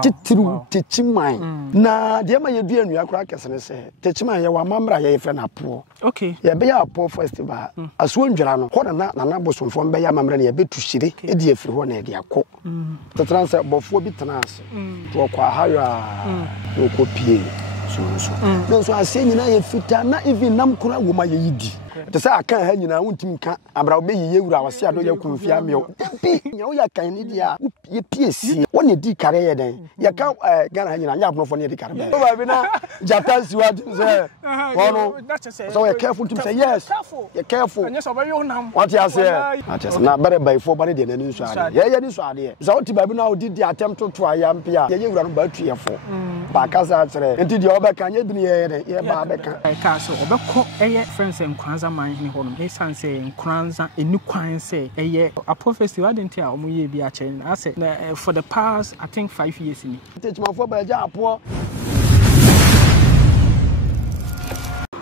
titiru techiman na de ma yedu anua kura kesene se techiman ye wa mamra ye fe na po okay ye be ya po festival aso ndwira no ho na bosomfo be ya mamra ne ye betuhyire e de afiri ho na e de akọ tetranse bofo bi tenase to kwa hayo no kopie so so ase nyina ye fita na even nam kura wo ma ye yidi te say aka ha nyina wontim ka abra wo be yiye wura wase ado ya kumfia me o bi nya wo ya kan ni dia ye piesi woni di kare ye den ye ka Ghana ha nyina nya abnofo ne di kare be ba bi na jata siwa say wono so you careful to say yes you careful anya so be yo nam what you say na bare by for body de na ni so ade ye ni so ade so oti ba bi na odi di attempt to ayam pia ye wura no ba tu ye fo ba kasa tere enti di obeka nya bi ni ye ba beka ka so obekọ eye friends and kwanza man ni hono e sanse nkranza eni kwan se eye a prophecy wadenti a omo ye bi a chen I say for the past I think 5 years ni techmafo ba ja apo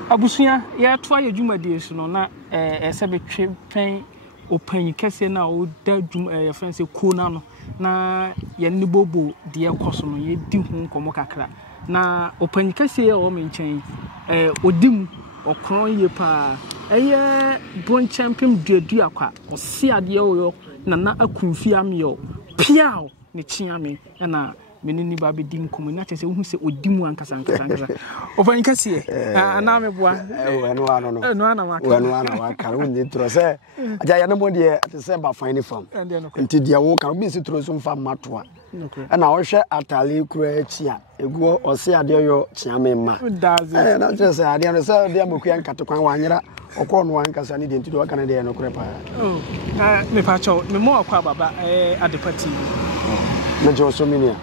abusuya ya to aye dwumade so no na ese betwe pen opanyi kese na o da dwum friends e ko na no na ye ni bobo de ekoso no ye di hu nkomo kakra na opanyi kese ye o menchen odim okron ye pa eye bon champion duadu akwa osi ade yo na akunfi amyo piao ne chiame na menini ba be dim komu na chese hu se odimu ankasa ofanyi kase na me boa no ana waka woni tro se aja ya no mo de se ba fine farm nti de wo kan bi se tro so mfa matoa na wo hwe atale kura chi a eguo osi ade yo chiame ma na chese ade no se de amokuya nkatekwan wanyera okọ no ankasa ne de nti de waka na de no kura pa me pa cho me mo akwa baba adepati me jo so minia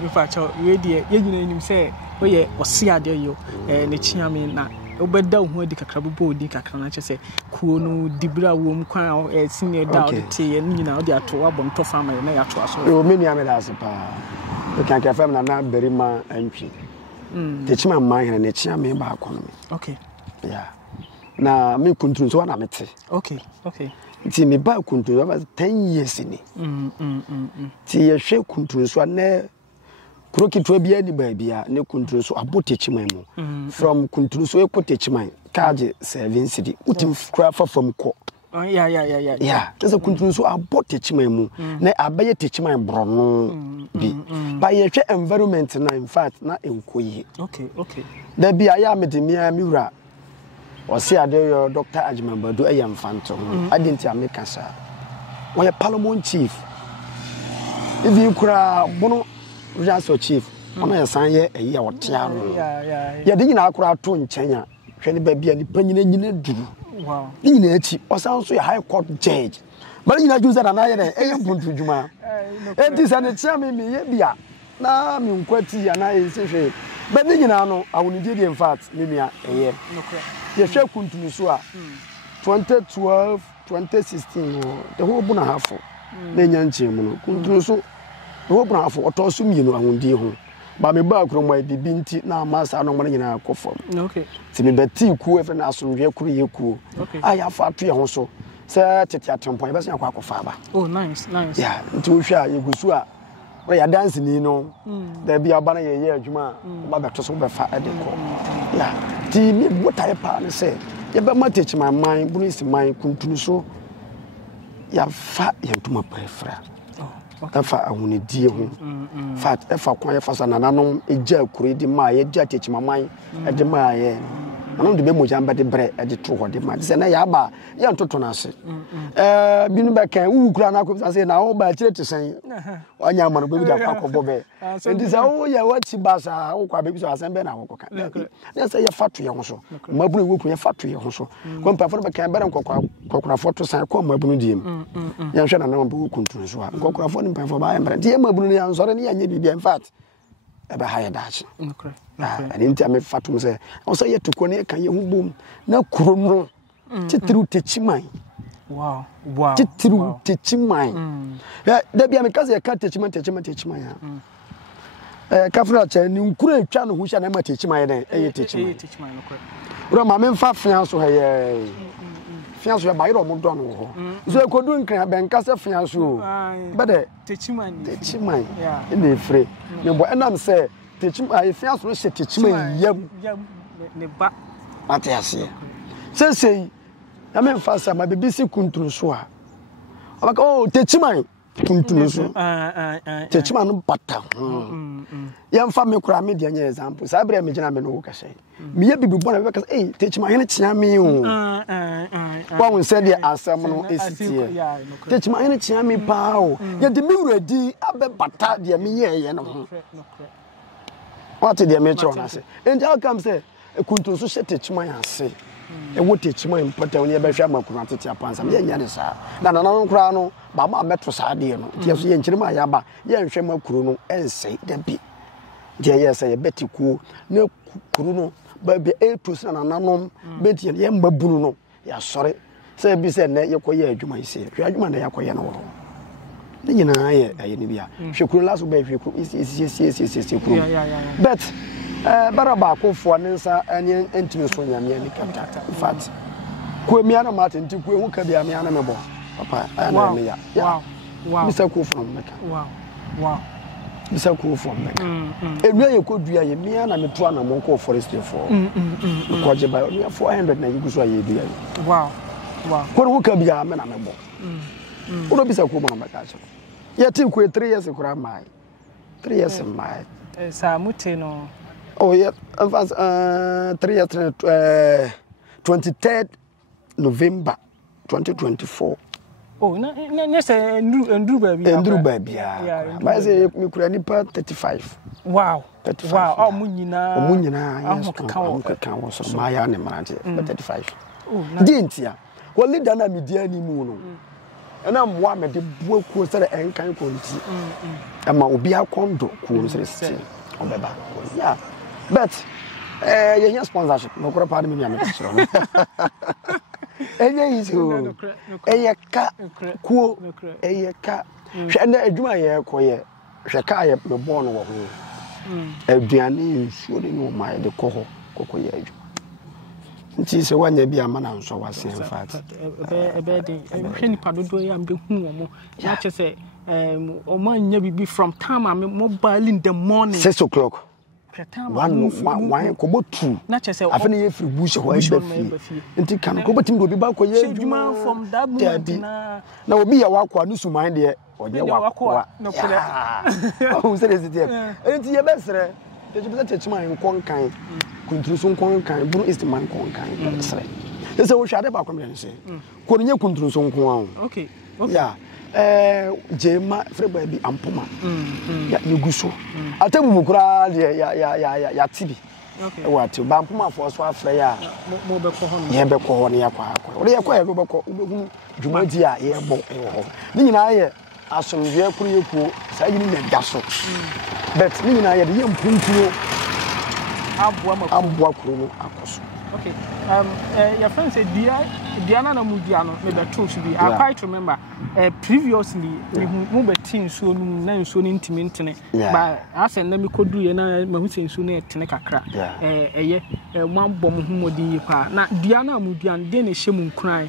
we facho we de yegyina enim say we osi ade yo ne chiame na obeda hu adi kakra bobo odi kakra na chese kuo no dibra wo m kwan senior da odite ye nyina odi ato wabon to farmer na ya to aso o minia me da se pa we kan ka fam na berima antwi te chima man ne chiame ba akono me okay yeah na me kuntun so na mete okay ti me ba kuntun over 10 years ni ti ye hwe kuntun so na krokitwa bia ni ba bia ne kuntun so abotechiman mu from kuntun so ekotechiman kaje 7 city utim kra fa from ko yeah tese kuntun so abotechiman mu na abaye techiman brono bi ba ye hwe environment na in fact na enkoyi okay da bia ya medemia miwura osi ade yo Dr. Ajimambadu eyamfanto adenti ameka sa wo ye parliament chief ibi kura bono jaso chief ona ye san ye eyi a wotia no ye de nyina akura to nkyanya hwe ne ba bia ni panyina duru wow ni nyina achi osan so ye high court judge ba nyina juza na ye de eyampuntu djuma enti sa ne tia me ye bia na mi nkwati ya na ye se hwe ba ni nyina no awunidi de in fact me mia eye ye hwe kuntunu so a 2012 2016 the whole buna hafo na nya nchemu no kuntunu so the whole buna hafo otoso mienu ahundi ho ba me ba kro mo bibi nti na amasa no mo nyina akofo okay ti me beti ku efe na asomdwe kuru ye ku aya fa ato ye ho so se tete atempo ye bese akwa ba oh nice yeah nti wo hwe a yegusu a we ya dance ni no da bia ba na ye adwuma ba beto so be fa edeko yeah ti mi botai pa ne se ye be matechi my mind bunisi mind kuntunu so ya fa ye ntuma prefera afa ahuni die ho fat afa kwan ye fa sa nananom eja akure di ma ye ja techi my mind e de ma ye anom de be mo jamba de bre e de to ho de ma se na ya ba ye ntoto na ase binu be kan wu kura na ko say na wo ba kire te sen onya ma no be da kwa kobo be enti say wo ye wati basa wo kwa be so asen be na wo koka na say ye fato ye ho so mabunu wo ku ye fato ye ho so ko mpa fo be kan be na kokora foto san ko mabunu diem ye hwe na na mbe wo kuntun so a kokora fo ni mpa fo ba ye mbra die mabunu ni ansore ni anye bibia in fact ebe ha ye dachi and inti ame fatum say o say yetuko ne kan ye hu bom na kuro no titiru techiman wow titiru techiman da bia me kaze ka techiman ya kafra cha ni nkuro atwa no hu sha na ma techiman ye den eye techiman no kro bro ma me mfa fia so he fianso ya bayro mo don wo so e kodu nkran ben kase fianso be de techiman e free me bo enam say techiman fianso no she techiman yam ne ba atiase sei na me fasa ma bibisi kunturu so a abaka techiman kunturu so techiman no bata yamfa me kura me de anya example sa bere me gina me no wo ka say me ye bibi bona be ka say techiman hene chia me o wa won say de asam no esitie techiman hene chia me pa o ye de me wuradi abe bata de me ye no what de me chro na say and how come say kunturu so she techiman ase e wo techiman important ne be hwa makuru atete apansa me nya de sa na no kura no ba ma metro sa de no tie so ye nchirima ya ba ye hwe makuru no ensei da bi je ye say beti ku na kuru no ba bi etos na nanom beti ye mbabunu no ya sore say bi say na ye koye adwuma ise hwe adwuma na ya koye no wo ni nyina ye aye ni bia hwe kuru laso ba hwe kuru isi kuru but baraba ko fo ne nsa anye entimi so nyame ni kata in fact ko mi ana mate nti ko hu ka bia mi ana mebo papa ana me ya wow bisa ko from meka wow bisa ko from meka enu ye ko dua ye mi ana me to ana mo ko forestry for ko je ba ni 400 na yigu so ye dua wow ko hu ka bia me na mebo ko bisa ko mo meka so ye tin ko 3 years kura mai 3 years mai sa mute no. Oh yeah, 23rd November 2024. Oh, na say ndru baby. Ndru baby. Ba say me kura nipa 35. Wow. 35. Wow, omunyina. Yes. Kan wo so ma ya ne marante 35. Oh, na. Dintia. Wo leader na media ni mu no. Ena mwa me de buaku sere enkan konti. Ama obi akondo ku sere sti. Obeba. Yeah. But your sponsorship, no crap, me. Is who a cat, cool, a cat, and a dry air coyer, Shakaya, the born of a Diani, shooting on my the coho, cocoyage. It is a 1 year be a man, so was saying fat. A bed, any part of the way I'm doing, not to say, or my be from time I'm mobile in the morning, 6 o'clock. One kobo two na chese afeni ye free bush ho be fi enti kan kobo tim do bi ba ko ye adwuma from that moment na obi ya wakwa no suman de oje wakwa no kure o se de tie enti ye be sere te be te chima nkon kan kuntru so nkon kan buru is man kon kan be sere ye se wo hwade ba ko me se ko nye kuntru so nkon an okay yeah jema freba bi ampoma ya yeguso atamu mukura ya tibi okay wati ba ampoma fo so afre ya mo be ko hono ye be ko hono ya kwa o ye ko ye be ko ubehu dwumadi a ye bo ho ni nyina ye asomdwe kuru yekuo sa yini na daso but ni nyina ye de ye mpuntuo abua kuru no akoso. Okay. Your friend said Diana na Mudiano maybe two should be. I quite remember previously we move team so na so intimate but as and me could do na ma hu say so na tene kakra one bomb humodi pa na Diana Mudian den e hye mu nkran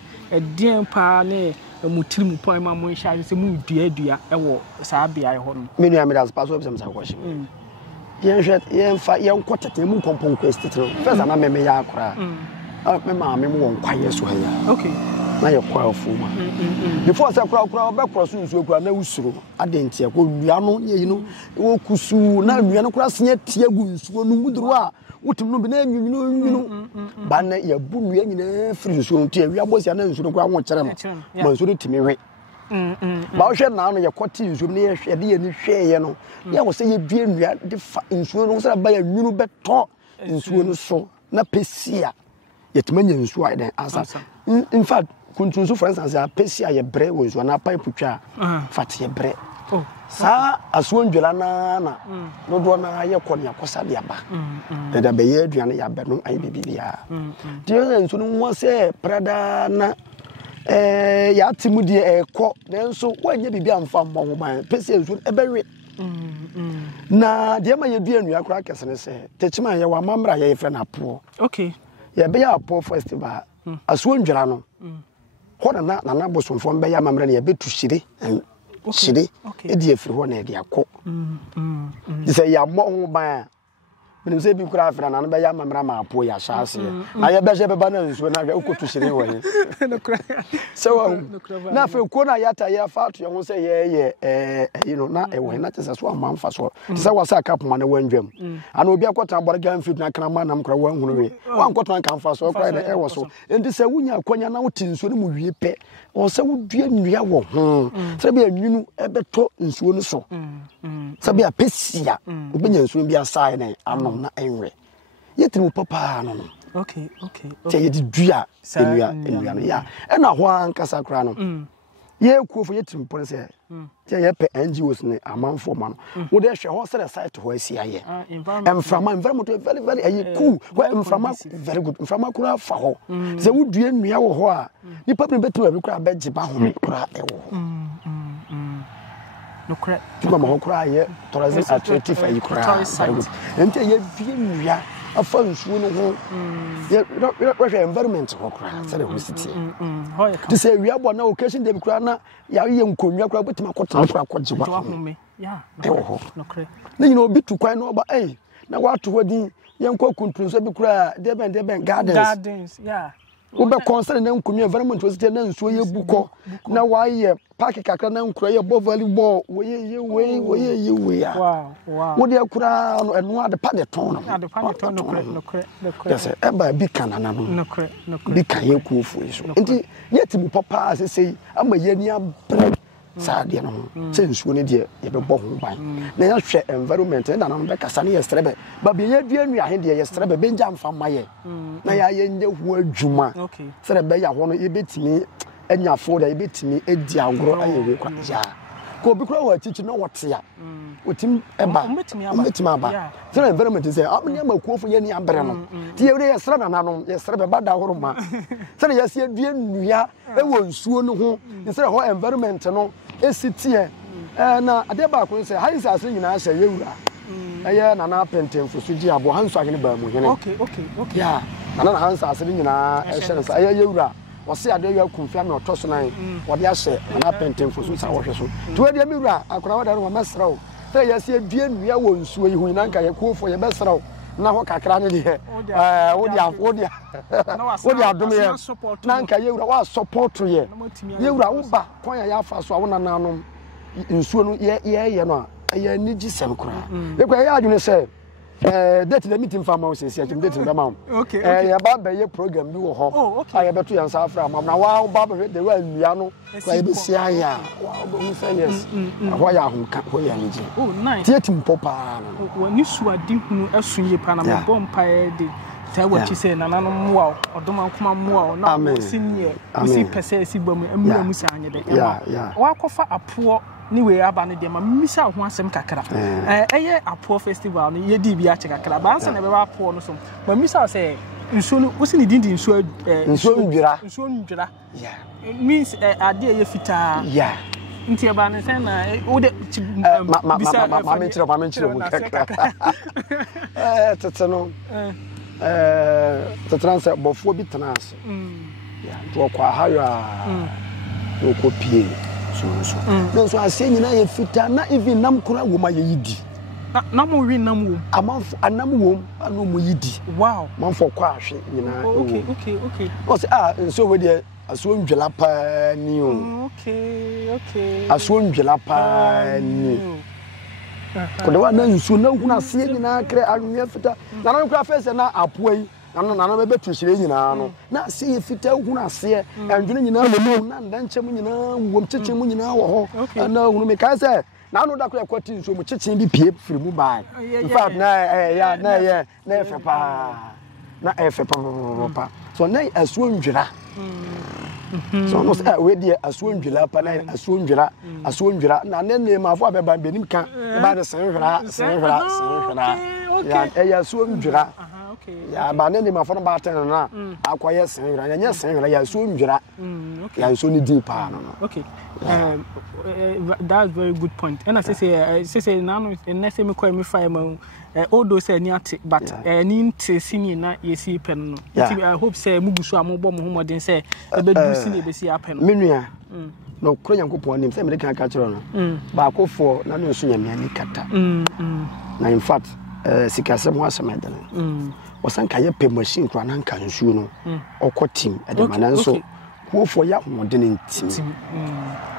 den pa na mutiri mu point ma mo hya say mu dua wo sa bia ho no me nua me das pass up some say question yen fa yen kwotete mu kompon quest tro first na me ya akora me ma me mu won kwaye so ya okay na ye kwa ofu ma before say kura be cross nsuo kura na usuro adentia ko nua no ye yi no wo kusu na nua no kura se tie gu nsuo no muduru a wotum no be na nwunu ba na ye bu nua nyina firi nsuo no tie wi abosia na nsuo no kura wo kyere no ma nsuo no timi we ba wo hwe na no ye kwoti nsuo no ye hwe de ye ni hwe ye no ye wo se ye due nua de fa nsuo no se ba ya nwunu beto nsuo no so na pesia yetimanya nsuo ai den asa in fact kuntunso for instance a pesia ye bre wo nsuo na pipe twa fat ye bre sa aso ndwela na no do na ye kɔ ne akosa de aba da be ye aduane ya be no ai bibia de nsuo no wo se prada na ya timu de ekɔ nanso wanye bibia mfa mmɔ ho ban pesia nsuo ebewe na de ma ye dua nua kora kesene se techima ye wa mamra ye frɛ na po okay ye be ya po festival aso ndwela no ho na bosomfo mbe ya mamre na ye betu shire shire e di afiri ho na e di akọ say ya mo ho ban When you say be craft and another young mamma, poor ya shas here. I have better bananas when I go to see away. So, now for Kona Yata, ya fat, you won't say, you know, not away, not as one month for so. This was a couple money when dream. And will be a quarter about again, fit like a man, I'm crying one quarter come fast, so cried the air was so. And this a winner, Konya now tins when we pay, or so would be a new hour. So be a new ever taught in soon so. So be a pissia, opinions will be a sign. I'm not angry. Yet no papa no. Okay. Say it dua enua ya. E na ho ankasa kra no. Ye ku fo yetim pon say. Say ye pe NGOs ne amanfo ma no. Wo de hwe ho say site ho asia ye. Environment very very cool. Environment very good. Environment kura fa ho. Say wo dua enua wo ho a. Ni papa betu abi kura be giba ho kura e wo. No correct. People ma kura ye tourism attractive ayi kura. Ente ye vie nua afa nsuo no ho. Ye environment ho kura. Say the city. To say we abo na occasion dem kura na ya ye nkonwa kura betima kotena kura kwajiwa. Yeah. No correct. Na you know bi tu kwan no ba na wa to hodin ye nkwa kuntun so bi kura deben gardens. Yeah. We be concerned na nkonwa environment was na nsuo ye buko na wa ye park kakra na nkura ye bo volleyball we ya wow wo de akura no eno ade pa de ton no correct yes e ba bi kana na no correct bi kan ye ku ofu so enti yeti mu papa asesei ama ye ni abre sa de no se nsuo ne de ye be bo ho ban na ya hwe environment na na be kasa ne ye strebe ba bi ye dua nua he de ye strebe benja mfa maye na ya ye nye hu adwuma strebe ya ho no ye betimi enya fo da ye betimi edi agoro ayewe kwa ja ko bi kura wa chichi no wote ya otim eba ometimi aba so environment say amni amakuofo ye ni abre no ti ye ye sra na no ye sra be bada horo ma so ye se dua nua e wo nsuo no ho instead ho environment no esitie na ade ba ko say high sas nyina hye ye wura eye na na pentemfo so gi abo hanso ahene ba mu hene okay yeah na hanso asere nyina hye no say ye wura wose ade ya kumfia na otoso nan wode ahye na pentemfo so sa wohwe so to ade mi wura akora wada no mesraw say ye se dua nua wo nsuo yi hu na nka ye kuofo ye besraw na ho kakra ne de wodi adom ye na nka ye wura wa support ye wura wo ba kon ya afa so a wo nananom nsuo no ye no a ye ni gisem kura ye kwa ye adwene say date the meeting farm house say date the mam ye ba be ye program bi wo ho a ye beto yan sa afra mam na wa ba be de wa nua no kwa ye be sia ya wa say yes ho ya ho ka ho ya ni ji nice tietim popa no wani suadi hunu asunye pa na me bompa ye de tai wachi say nananom wa odoma nkoma mwa na wo sinye usi pese si bamu amura musa anye de wa kofa apo ni we aba ne de ma misa ho asem kakra eye apo festival no ye di bi a che kakra ba ansa na be ba apo no so ma misa say nsuo no wo si ni dindi nsuo ndwira means ade ye fita nti eba ne say na wo de bisa ma menchire mu kakra teteno tetranse bofo bi tenase to kwa hayo no kopie no so ase nyina ye fita na even nam kura wo ma ye yidi na mo wi nam wo amanfo anam wo anu mo yidi wow manfo kwa ahwe nyina okay o se nso we de aso ndwela pa ni o okay aso ndwela pa ni ko de wa na nso na hu na ase nyina kre anwe fita na na kura fese na apoai na be betu hire nyina no na ase ye fita hu na ase andwene nyina mo na ndanchem nyina wom chechem nyina wo ho na hu me kai se na no da ko yakwati nso mo chechem bi pie firi mu bai in fact na efe pa so na asuo ndwira so no say we dey asuo ndwira pa na asuo ndwira na ne ma fo abeba benim ka ba de sen hwira ya asuo ndwira ya ba ne ni ma fo no ba ten na akoye sen wira nya sen wira ya so ndwira ya so ni deep pa no okay that's very good point and I say now in next me call me fire ma although say ni ate but ni nte sini na yesi pen no I hope say mugusu amobọ mo homodin say e be du sini be si apen no menua no kro Nyankopon nim say me kan ka kire no ba akofo na no so nyame ani kata na in fact sikasem ho asemedene wasanka ye pe machine kro na nka nsuo no okotim e de mananso wofo ya homodin ntim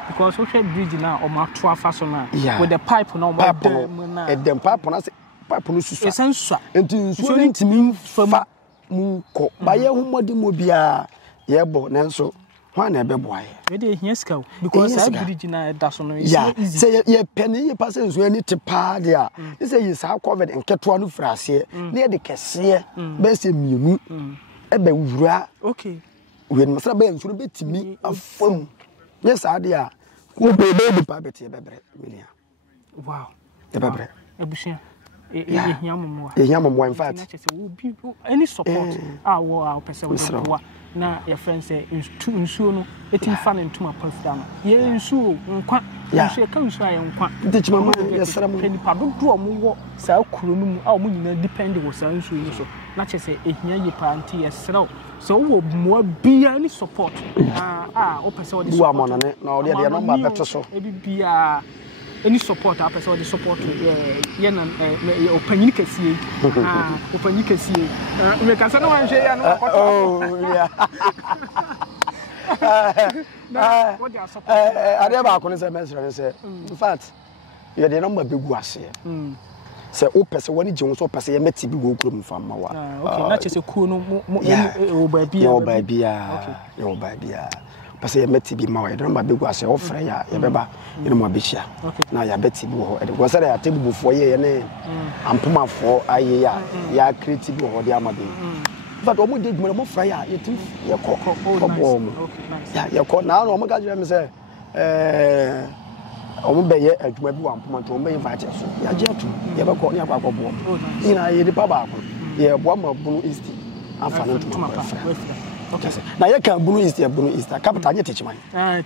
because we had bridge now or ma to afaso na with the pipe no more e dem pipe na pipe no susu esensu enti nsuo ntimi fa mu ko ba ye homodin mo bia ye bo nanso ho na ebe boaye we dey here ska because that bridge na da so no easy say ye penny ye pass nsuo ani tepa dia say ye sa covered enketo no frase na ye de kese be se mienu ebe wura okay we masra be nsuo betimi afam yes adia ko be pa beti bebre million wow e bebre ebusia in fact any support our person with na your friends say nsuo no etim fa ne ntuma pafda no ye nsuo nkwa nsuo ka nsuo aye nkwa ntechi mama yesra mo ni pado do omo saa kuro no mu a omo nyina depend wo saa nsuo yi so na chese ehia ye pa anti yesra so wo mo bia ni support o person wo di support wo amana na o de number beto so e bia any support a person the support ye na opanyin kesi opanyin kesi me ka se no wan hwe ya no yeah what they are support ade ba ko ne se mesre se in fact ye de number be gu ase se o pese woni je so pese ye meti bi go kuro mfa ma wa okay na chese ku no o ba bia pese ye meti bi ma wa ye de number be gu ase o frɛ ya ye beba ye no mo abehia na ya beti bi ho e de go se ya tebufo ye ne ampomafo aye ya creative ho de amabe but omo de dwuma mo frɛ ya ye tim ye kokko ya ye ko na no mo ga jwe me se omo be ye adwuma bi wa mpoma to omo be invite so ya je atu ye be ko ne akwa bo ina ye de pa ba ko ye bo ma bunu east afa no to okay na ye kan bunu east capital ye techiman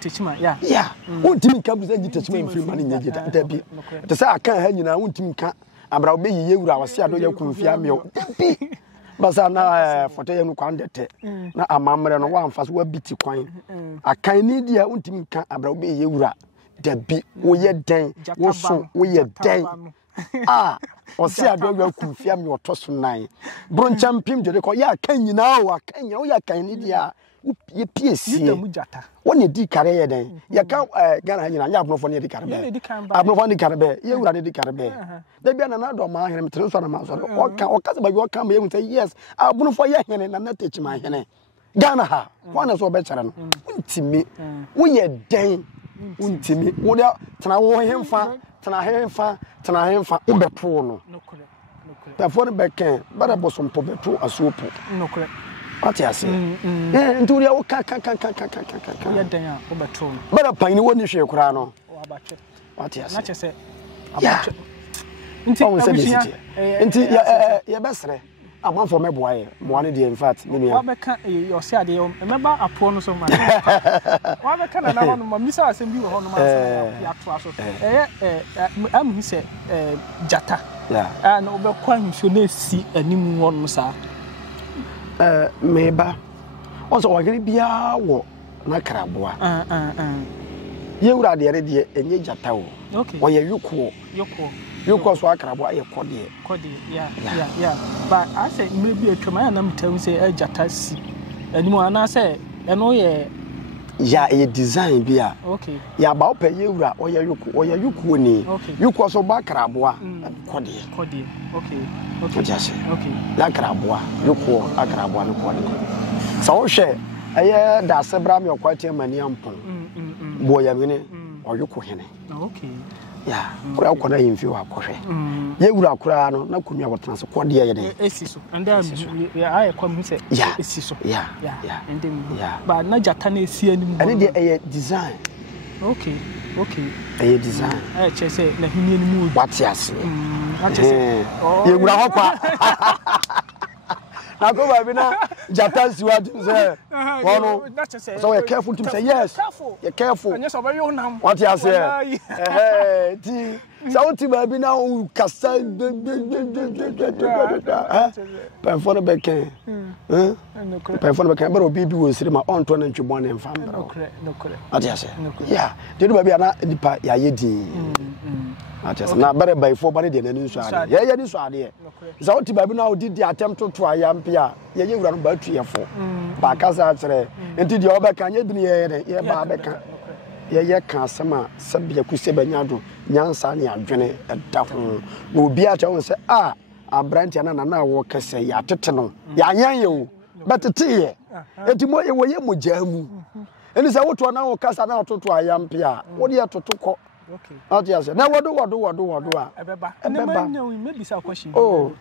techiman yeah untimi kan buza ji techiman free man nye jeta dabi te say akan ha nyina untimi kan abra obe yiye wura wase ado ya kunfia me dabi basa na foto ye no kwan dete na amamre no wa amfa so wa biti kwan akan ni dia untimi kan abra obe yiye wura dabi wo ye den wo so wo ye den osi ado ya kunfia me otoso nan bro champim de ko ya kan nyina o akan ya wo ya kan ni dia ye piesie woni di kare ye den ya ka Ghana nyina nya abnofo ne di kare be abnofo ne di kare be ye wura ne di kare be da bia na do ma hene metre so na ma so o ka se ba yo ka me hu say yes abnofo ye hene na techi ma hene Ghana ha wana so be chere no untimi wo ye den untimi wo dia tena wo hemfa wo beto no tafo ne beken bada bosom po beto asuopo nokre ati ase nturi ya wo ka ya dan a wo beto no bada panni woni hwe kura no wo abache ati ase na chese abache nti ya besre amanfo meboaye moane de in fact me wa beka yo se ade yo meba apo no so ma wa beka na no ma misa asem bi wo ho no ma ya to aso am hu se jata na obekwa nso na esi anim wo no sa meba onso wagere bia wo na kraboa ye wura de yare de enye jata wo wo ye yuko so akrabo aye kode yeah but I say maybe a twema na mtam say jata si animu ana say eno ye ya design bia okay ya ba opa ye wura oye yuko ni yuko so ba akrabo kode okay okay la akrabo yuko akrabo no kode so wo hwe aye da sebra me okwati mani ampon bo ya mene oyuko hene okay ya kura ko na yimfi wa kohwe ye wura kura no na kunwa wotana so kode ye den esiso and ya aye kwam se esiso ya and then ba na jata na esi anim ane de eye design okay eye design aye che se na hini anim wati ase na che se ye wura ho kwa na go baby na jata si what say so you careful to say yes you careful and yes obey you now what you say ti so ti baby na u kasa pa for the back pa for the back but obi bi wo sire ma on to na ntwebon na mfa mbra no kore what you say yeah dey baby na nipa ya yedi Atyes, na better by 4 body de nani so ade. Ye ni so ade. Za oti baby na odi di attempt to ayampia. Ye wura no ba tuefo. Ba kasa atere. Enti de obeka nya bi ne ye ba beka. Ye ka asema sabia kuse banyado. Nyansa ne adwene da ho. Na obi a che won se abrantia na wo kase ya tete no. Ya nyan ye o. Betete ye. Enti mo ye wo ye mojamu. Eni se woto na wo kasa na ototo ayampia. Wo de atotoko. Okay. Yes. Now what do? Ebeba. Maybe some question. Oh.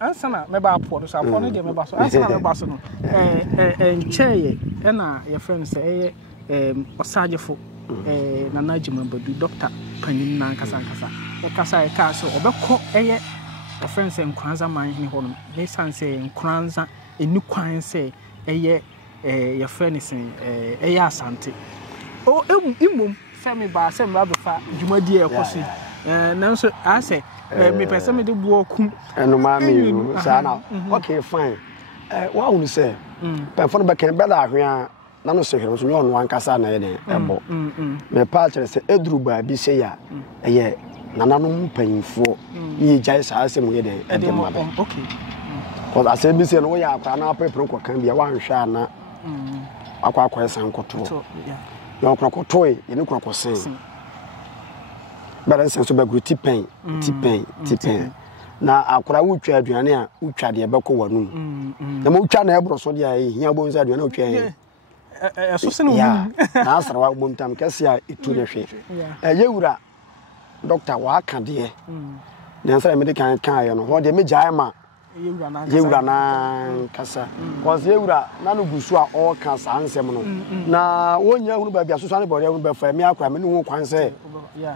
Answer na meba apo so apo no de meba so. Answer na meba so no. Encheye na your friend say osagefo Nana Jimambadu doctor panin na nkasa. O kasa e ka so obekọ eye your friend say nkranza man he ho no. Ne san say nkranza enu kwan say eye your friend say eye asante. O imum Femi ba se mba befa dwumadi e kosi nanso I say me person me de buo kum eno ma me you sana okay fine wa unu say pe fo no be kan be da ahwe na no se hwe so nyo no ankasa na ye den ebo me pa kire se eduru ba bi se ya eye nananom panyimfo ye jai sa se mu ye den e de ma be okay cause ase bi se no wo ya akwa na pepro ko kan bia wa nhwa na akwa san koto no krokotoy ye ne krokosen balance so ba gruti pen tipen na akora wutwa aduane a wutwa de beko wanum na mo wutwa na ebro so de a hia bo nza aduane wutwa so se no na asra wa bom tam kase a itu ne hwe ye wura doctor wa aka de na asra me de kan ye no ho de me jai ma yewura na kasa cause yewura na no gusu a all kasa ansem no na wonya hunu ba bia so ne bore hunu ba fa mi akwa me ne ho kwan se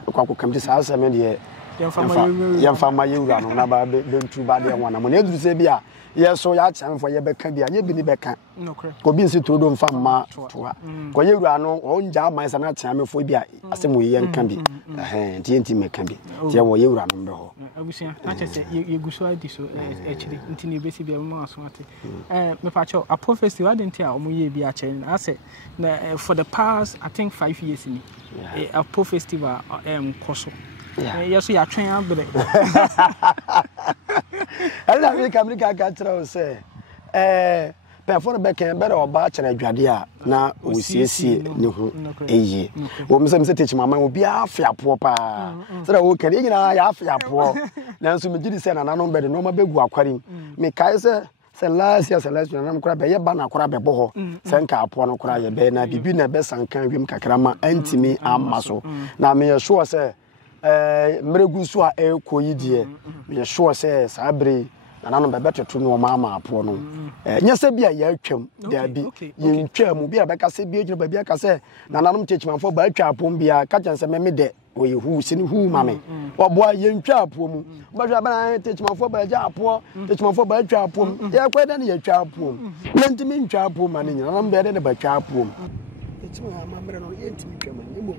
kwa ko kamti sa asem de yemfa ma yewura no na ba be ntu ba de wana mo ne duru se bia yeso ya chan fo ye beka bia nye bi ni beka ko bi nsi todo mfa ma toa ko yewura no o nja man sa na chan me fo bia asem wo ye nka bi nti meka bi tie wo yewura no mbe ho abusia na chese ye gusu adi so echiri nti ne besi bia mo aso ate me pa cho a prophecy wa didn't a omo ye bi a chen I say for the past I think 5 years ni a prophecy wa koso yes ya twen abre ala me kamrika ka tro se perform back and better oba chere adwade a na osiesie ne ho eye wo mse teach mama obi afiapo pa so da wo kare nyina ya afiapo na nso me gidi se na nanom be de no ma begu akwari me kai se last year celestial na mkura be ye ba na kura be bo ho se nka apo no kura ye be na bibi na be sankan wiem kakrama antimi amaso na me sure se mregu so a ekoyi die me sure se sabre nananom be beteto no ma apo no nyese bia ya atwam da bi ye ntwam bia be ka se bia gyina ba bia ka se nananom chechmanfo ba atwa apo bia ka chense me de oye hu sini hu mame oboa ye ntwa apo mu ba hwa ba chechmanfo ba ja apo chechmanfo ba atwa apo ye kweda ne ye twa apo lentimi ntwa apo ma ne nananom be de ba twa apo chechman ma mre no ye ntimi twam ne mo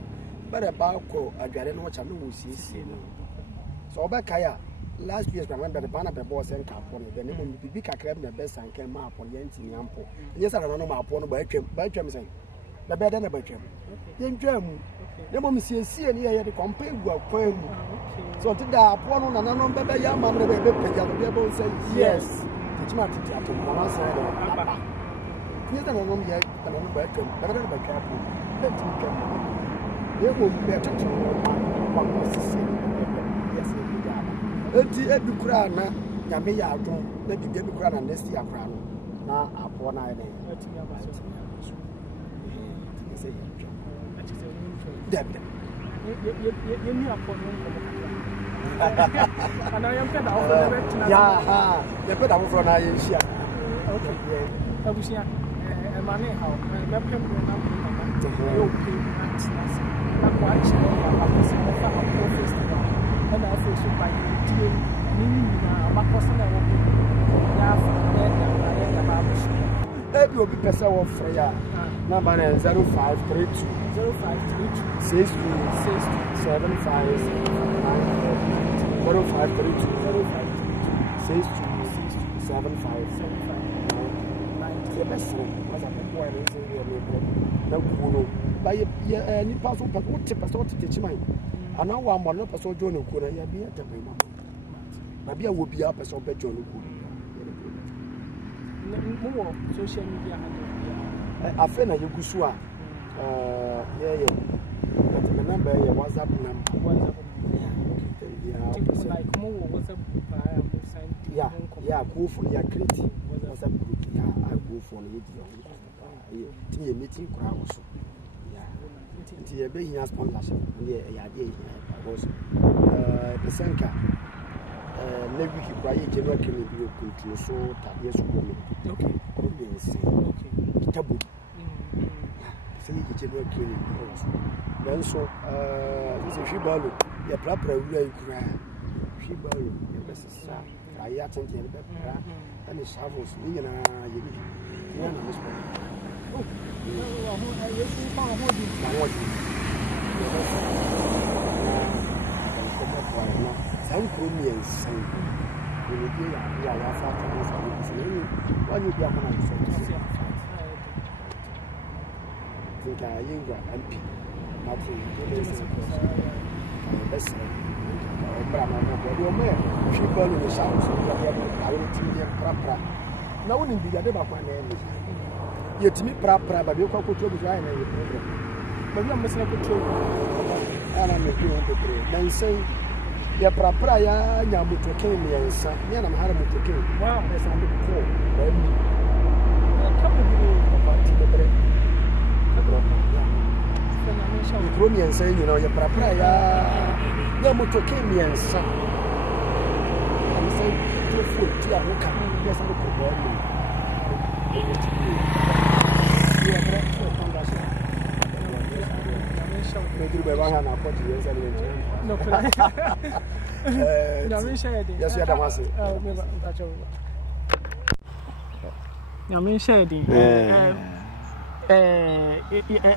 bare ba ko adware no cha no wosiesie no so obekaya last year when the banner be boss and cap on the name of bibi kakra be best and can map on yenti ampo yes I don't know map on ba twam say be be na ba twam yentwam ne mo msiesie ne ye de compare gu akwan mu so to da apo no na no be ya ma no be peja no be bo say yes tichima titi ato mo na say do yes I don't know ye na no ba twam be na ba twam let me twam ye mo be tatu kwa sisi yes enti ebi kura na nyame ya adon na bibi ebi kura na next year kura no na apo na ene etimi abaso say debde ye ni apo no ko ana yam peda ofo na betina ya ha ye peda ofo na ye hia okay abusia mane how me pem na yo pe na kwa chi na apo se na fa apo festival and I feel so by you, and you are my person. I want to do be pesa wo frɛ ya number 0532 62 75 0532 75 best was a boy in the no by any pass of what tip us to teach mine. And now one more person join the corner, ya be at the moment. Maybe I will be up as a bed John. More social media. I feel like you go swa. Yeah. But the number WhatsApp number. Like more WhatsApp go for your creative WhatsApp group. I go for it. Yeah, meeting crowd also. Yeah, be here sponsorship. Yeah, because Pesanka maybe he buy general can be control so that yes, okay, Tabu. Say general clinic. Then so this is Shibalo. Yeah, proper we are cry. Shibalo, the best is I attend the and the shavels, you know, oh, some Korean sang. When you hear what you be a man, think I MP. Nothing. Best she burned in the south. I will tell you, Prapra. Now, wouldn't be a debate by name. Yet to me, Prapra, but you can't put your design and your program. But you must not control. And I'm a good then say, Ya Prapra, Yamuto came here and son, Yan and Haramuto came. Wow, there's a little poor. A couple of about the bread. Chromian saying, you know, your Prapra, Yamuto came here and son. I'm saying, two foot, dear, who come in, yes, I'm a good boy.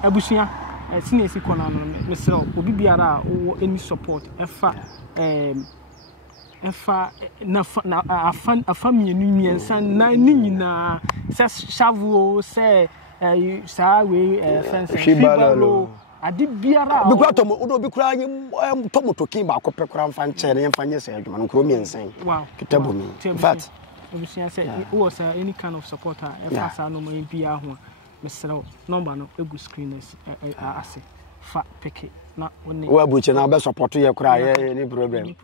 Abusua senior sikona no mesrɛ obi biara wo any support efa na afa mienu miensa na ni nyina se shavuo se saa we fence shibalo adi biara bi kura tomo odo bi kura tomo tokin ba akopɛ kura mfa nkyɛ ne mfa nyɛ sɛ adwuma no kuro miensa kitabu mi in fact obusua say was any kind of supporter efa saa no mai bia ho mesrɛ number no egu screeners ase fa peke na woni wa buche na be support ye kura ye ni problem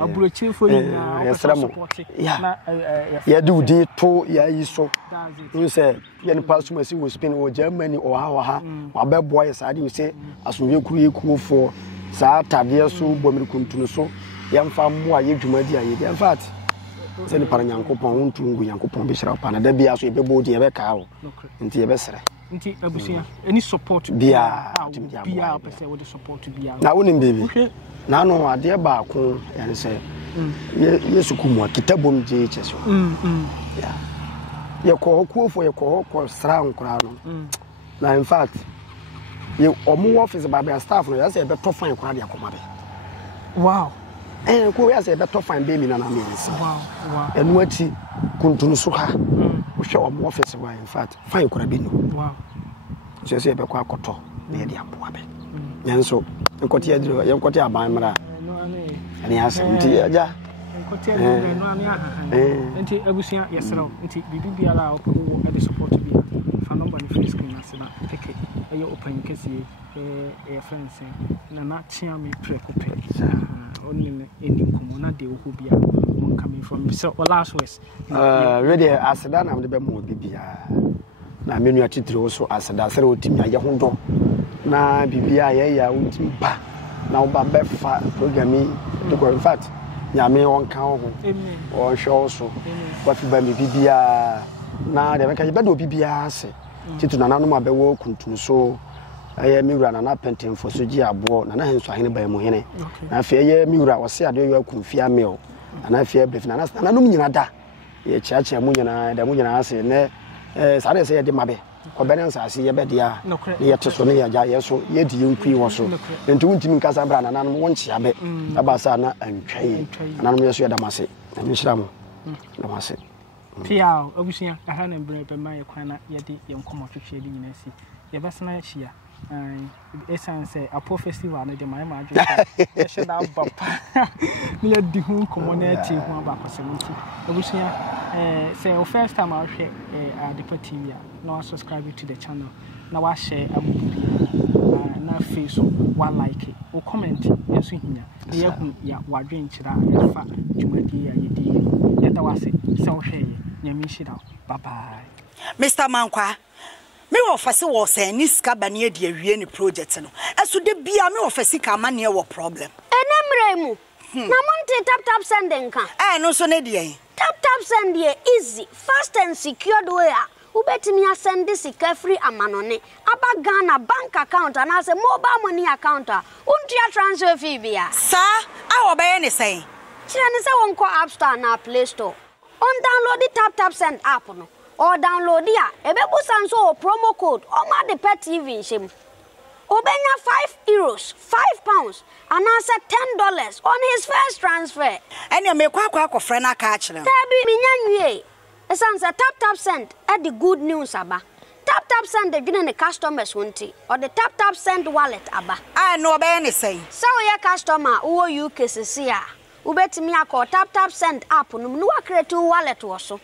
aburochi fo nyina support na ye do di to ya yi so you say ye ni pass to see Spain or Germany or ha wa be boy sa dey say asomye kuru ye ku fo sa tade so bomiri kuntunu so ye mfa mo a ye dwuma di aye in fact say ni para nyankopon wontungu nyankopon be hira pa na da bia so ye be bodi ye be ka wo nti ye be sere nti abusia any support bia pese with the support bia na wonim baby na no ade ba ko yan say yesu kumu kitabom je cheso yeah ye ko kuofo ye ko sra nkura no na in fact ye omo office ba be staff no ya say be to fine nkura de akoma be wow ko ya say be to fine be mi na me nsi wow enu ati kuntunu so ha wo hwe omo office ba in fact fine nkura be no wow so say be kwa akoto na ye de aboa be nso nkoti adiro ye nkoti aban mra ani asemti aja nkoti adiro no ani aha nti abusia yesrew nti bibi biara wo e de support bia fa number ni free screen asena peke e open kesi e friends na tia me prekope onne eni komo na de wo bia mon coming from so last words ready aseda na me be mo bibia na menu atitire so aseda sere otimi aye hondo na bibia ye ya otimi ba na oba be fa programming to in fact nyame won kan ho o show so wa fi ba bibia na de meka be do bibia ase titu na nanu ma be wo kuntun so aye miwura na pentemfo so gi abo na henso ahene ba mu hene na fe aye miwura wo se ade yo akunfia me o na fe brief na nanu nyina da ye chiachia mu nyina da mu nyina ase ne sare say de mabe ko benen sa se ye be dia ye to so ne ya ja ye so ye di yenkui wo so enti wuntimi nkasa bra na nanom won chia be aba sa na antwai nanom ye so ye damase na mishira mo damase pia obusia aha na mbre be ma ye kwana ye di ye nkomo twetwe di nyina si ye besana hia esan say Apo festival na de my adwo ye sheda bapa me ye di hu nkomo na ati hu abakosem nti obusia say o first time I hwe Adepa TV na subscribe to the channel na wa share abuburia na Facebook wa like o comment yeso hinya ye hu ya wadwen kira fa dwumadi ya ye di ye da wase se o hwe ye nyame shira bye bye Mr. Mankwa me office was any scabania de awie ni project no eso de bia me office ka ma ne wo problem enemremu na monte tap sending ka no so ne de tap send ye easy fast and secured way ubetimi asend sika free amanone aba Ghana bank account and as a mobile money account untia transfer fee bia sa a obaye ne say kire ne say won ko App Store na Play Store on download the tap send app no or download ya ebebu sanso promo code Omadepa TV shim obenya €5 £5 and answer $10 on his first transfer ene me kwa friend aka a kire tabi minyanwie esanse tap send at the good news aba tap send the gine ne customers wonti or the tap send wallet aba no obaye ne say so we customer wo UK sisi a ubetimi akọ tap send app no no create wallet wo so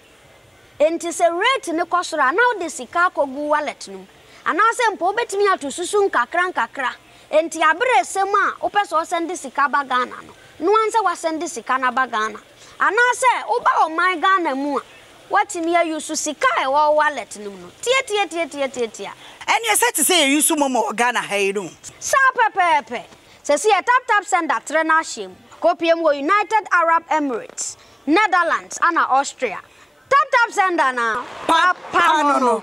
enti se rate ne kosora now the sika kogu wallet no anase mpo betimi atosusu nkakra enti abere sema opeso send sika ba Ghana no anse wa send sika na ba Ghana anase oba o my Ghana mu a watimi ayusu sika e wo wallet no tie ene se te say yusu momo Ghana hayiru sa pepepe se si tap send atre na him kopiem wo United Arab Emirates Netherlands and Austria tap send na papa no